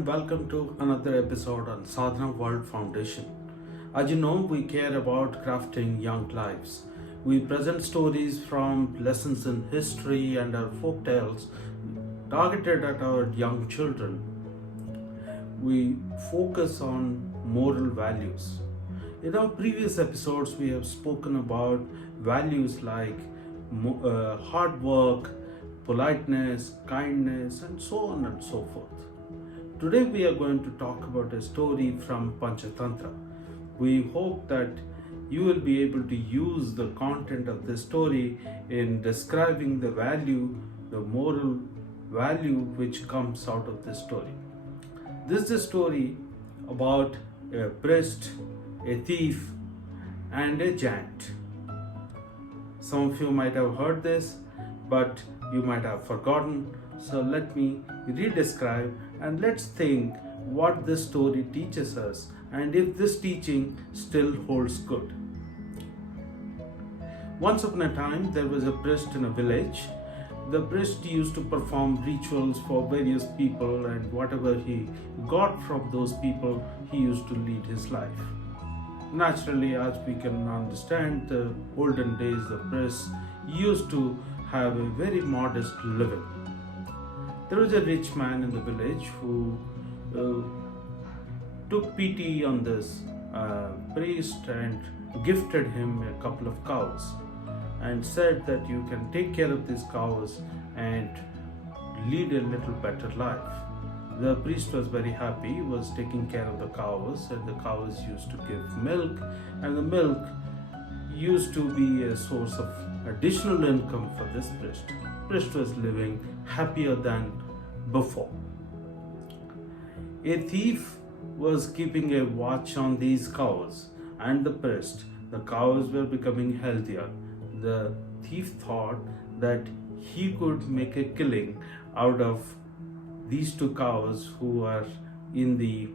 and welcome to another episode on Sadhana World Foundation. As you know, we care about crafting young lives. We present stories from lessons in history and our folk tales targeted at our young children. We focus on moral values. In our previous episodes, we have spoken about values like hard work, politeness, kindness, and so on and so forth. Today we are going to talk about a story from Panchatantra. We hope that you will be able to use the content of this story in describing the value, the moral value which comes out of this story. This is a story about a priest, a thief, and a giant. Some of you might have heard this, but you might have forgotten. So let me re-describe and let's think what this story teaches us and if this teaching still holds good. Once upon a time, there was a priest in a village. The priest used to perform rituals for various people, and whatever he got from those people, he used to lead his life. Naturally, as we can understand, the olden days, the priests used to have a very modest living. There was a rich man in the village who took pity on this priest and gifted him a couple of cows and said that you can take care of these cows and lead a little better life. The priest was very happy. He was taking care of the cows, and the cows used to give milk, and the milk used to be a source of additional income for this priest. Priest was living happier than before. A thief was keeping a watch on these cows and the priest. The cows were becoming healthier. The thief thought that he could make a killing out of these two cows who are in the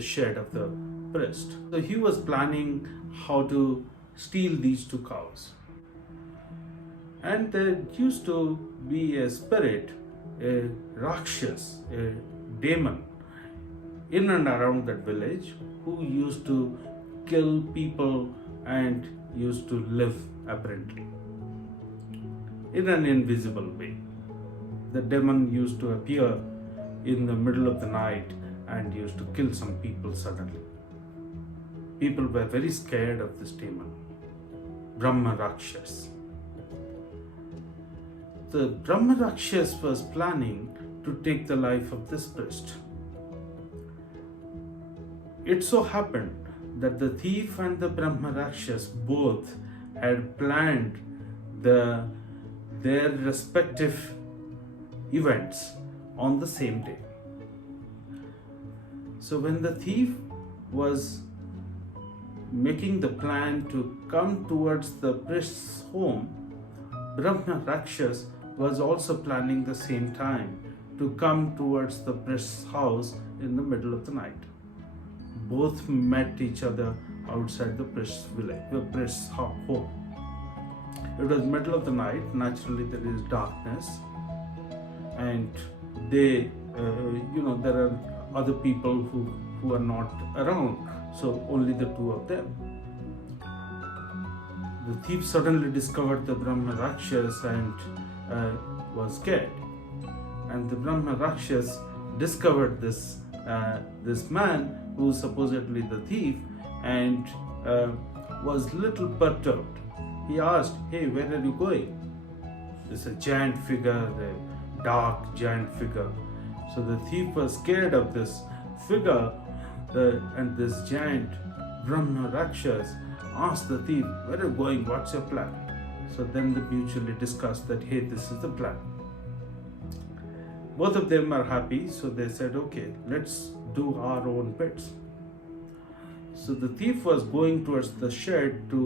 shed of the priest. So he was planning how to steal these two cows. And there used to be a spirit, a Rakshas, a demon in and around that village who used to kill people and used to live apparently in an invisible way. The demon used to appear in the middle of the night and used to kill some people suddenly. People were very scared of this demon, Brahma Rakshas. The Brahma Rakshas was planning to take the life of this priest. It so happened that the thief and the Brahma Rakshas both had planned their respective events on the same day. So when the thief was making the plan to come towards the priest's home, Brahma Rakshas was also planning the same time to come towards the priest's house in the middle of the night. Both met each other outside the priest's village, the priest's home. It was middle of the night. Naturally, there is darkness, and there are other people who are not around. So only the two of them. The thief suddenly discovered the Brahma Rakshas and was scared. And the Brahma Rakshas discovered this man who was supposedly the thief and was little perturbed. He asked, "Hey, where are you going?" It's a giant figure, a dark giant figure. So the thief was scared of this figure, and this giant Brahma Rakshas asked the thief, "Where are you going? What's your plan?" So then they mutually discussed that, "Hey, this is the plan." Both of them are happy, so they said, "Okay, let's do our own bits." So the thief was going towards the shed to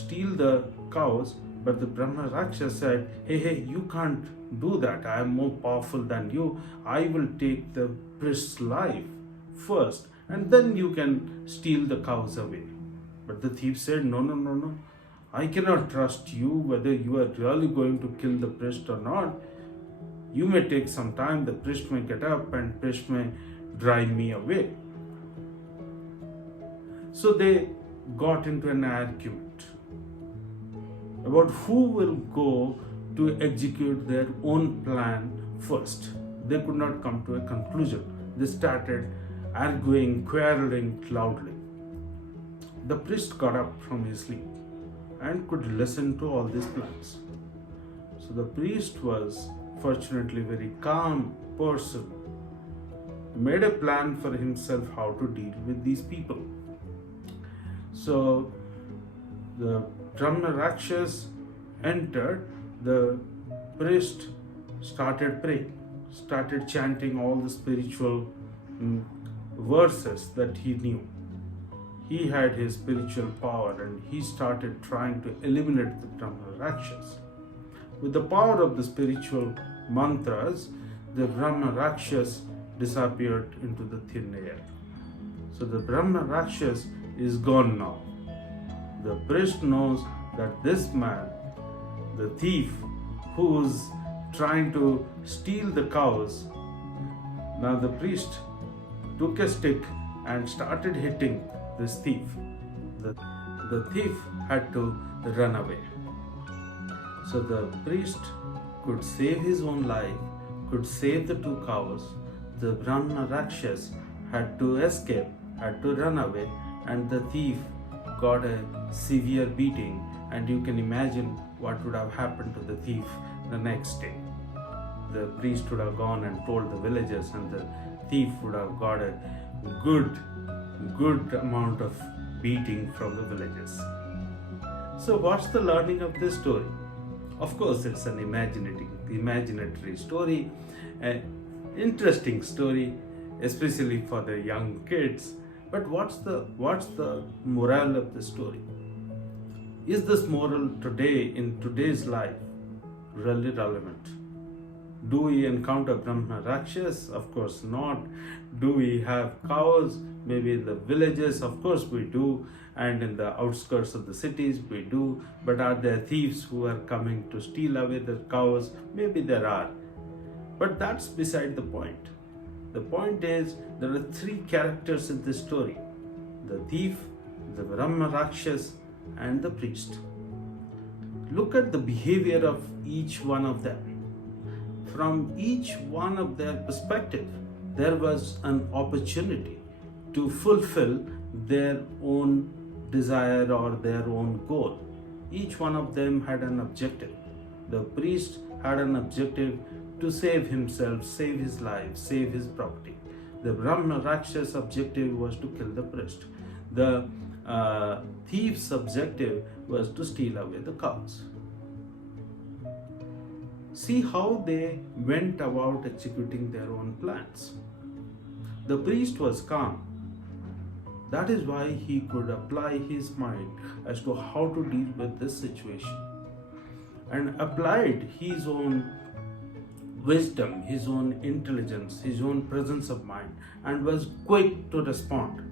steal the cows, but the Brahma Rakshas said, hey, you can't do that. I am more powerful than you. I will take the priest's life first, and then you can steal the cows away. But the thief said, no. I cannot trust you whether you are really going to kill the priest or not. You may take some time, the priest may get up and priest may drive me away. So they got into an argument about who will go to execute their own plan first. They could not come to a conclusion. They started arguing, quarreling loudly. The priest got up from his sleep and could listen to all these plans. So the priest was fortunately very calm person, made a plan for himself how to deal with these people. So the Brahma Rakshas entered, the priest started praying, started chanting all the spiritual verses that he knew. He had his spiritual power and he started trying to eliminate the Brahma Rakshas. With the power of the spiritual mantras, the Brahma Rakshas disappeared into the thin air. So the Brahma Rakshas is gone now. The priest knows that this man, the thief who's trying to steal the cows, now the priest took a stick and started hitting this thief. The thief had to run away. So the priest could save his own life, could save the two cows. The Brahma Rakshas had to escape, had to run away, and the thief got a severe beating. And you can imagine what would have happened to the thief the next day. The priest would have gone and told the villagers, and the thief would have got a good amount of beating from the villagers. So what's the learning of this story? Of course, it's an imaginary story, an interesting story, especially for the young kids. But what's the moral of the story? Is this moral today, in today's life, really relevant? Do we encounter Brahma Rakshas? Of course not. Do we have cows? Maybe in the villages, of course we do, and in the outskirts of the cities we do. But are there thieves who are coming to steal away the cows? Maybe there are. But that's beside the point. The point is, there are three characters in this story: the thief, the Brahma Rakshas, and the priest. Look at the behavior of each one of them. From each one of their perspective, there was an opportunity to fulfill their own desire or their own goal. Each one of them had an objective. The priest had an objective to save himself, save his life, save his property. The Brahma Rakshas' objective was to kill the priest. The thief's objective was to steal away the cows. See how they went about executing their own plans. The priest was calm. That is why he could apply his mind as to how to deal with this situation, and applied his own wisdom, his own intelligence, his own presence of mind, and was quick to respond.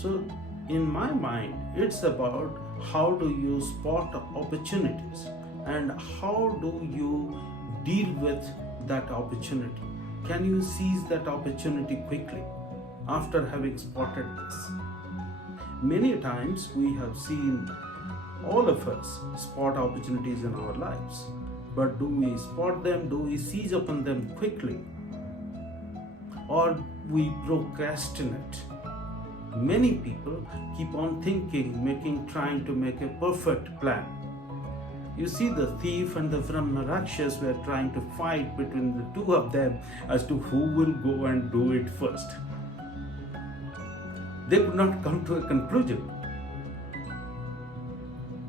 So, in my mind, it's about how do you spot opportunities and how do you deal with that opportunity. Can you seize that opportunity quickly after having spotted this? Many times we have seen all of us spot opportunities in our lives, but do we spot them? Do we seize upon them quickly? Or we procrastinate? Many people keep on thinking, trying to make a perfect plan. You see, the thief and the Brahma Rakshas were trying to fight between the two of them as to who will go and do it first. They could not come to a conclusion.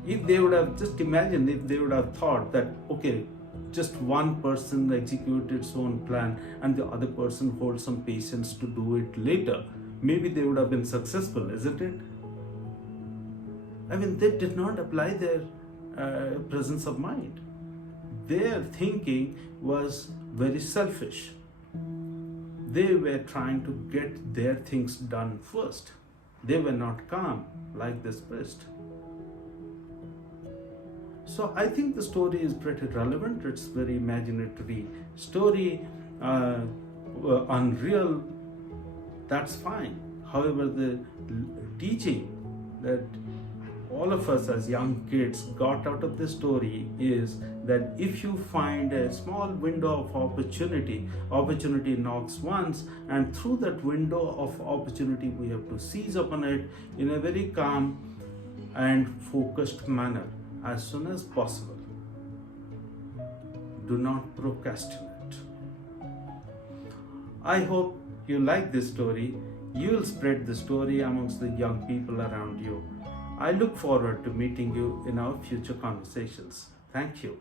If they would have just imagined, if they would have thought that, okay, just one person execute its own plan and the other person hold some patience to do it later, maybe they would have been successful, isn't it? I mean, they did not apply their presence of mind. Their thinking was very selfish. They were trying to get their things done first. They were not calm like this priest. So I think the story is pretty relevant. It's very imaginatory story, unreal. That's fine. However, the teaching that all of us as young kids got out of this story is that if you find a small window of opportunity, opportunity knocks once, and through that window of opportunity, we have to seize upon it in a very calm and focused manner as soon as possible. Do not procrastinate. I hope you like this story. You will spread the story amongst the young people around you. I look forward to meeting you in our future conversations. Thank you.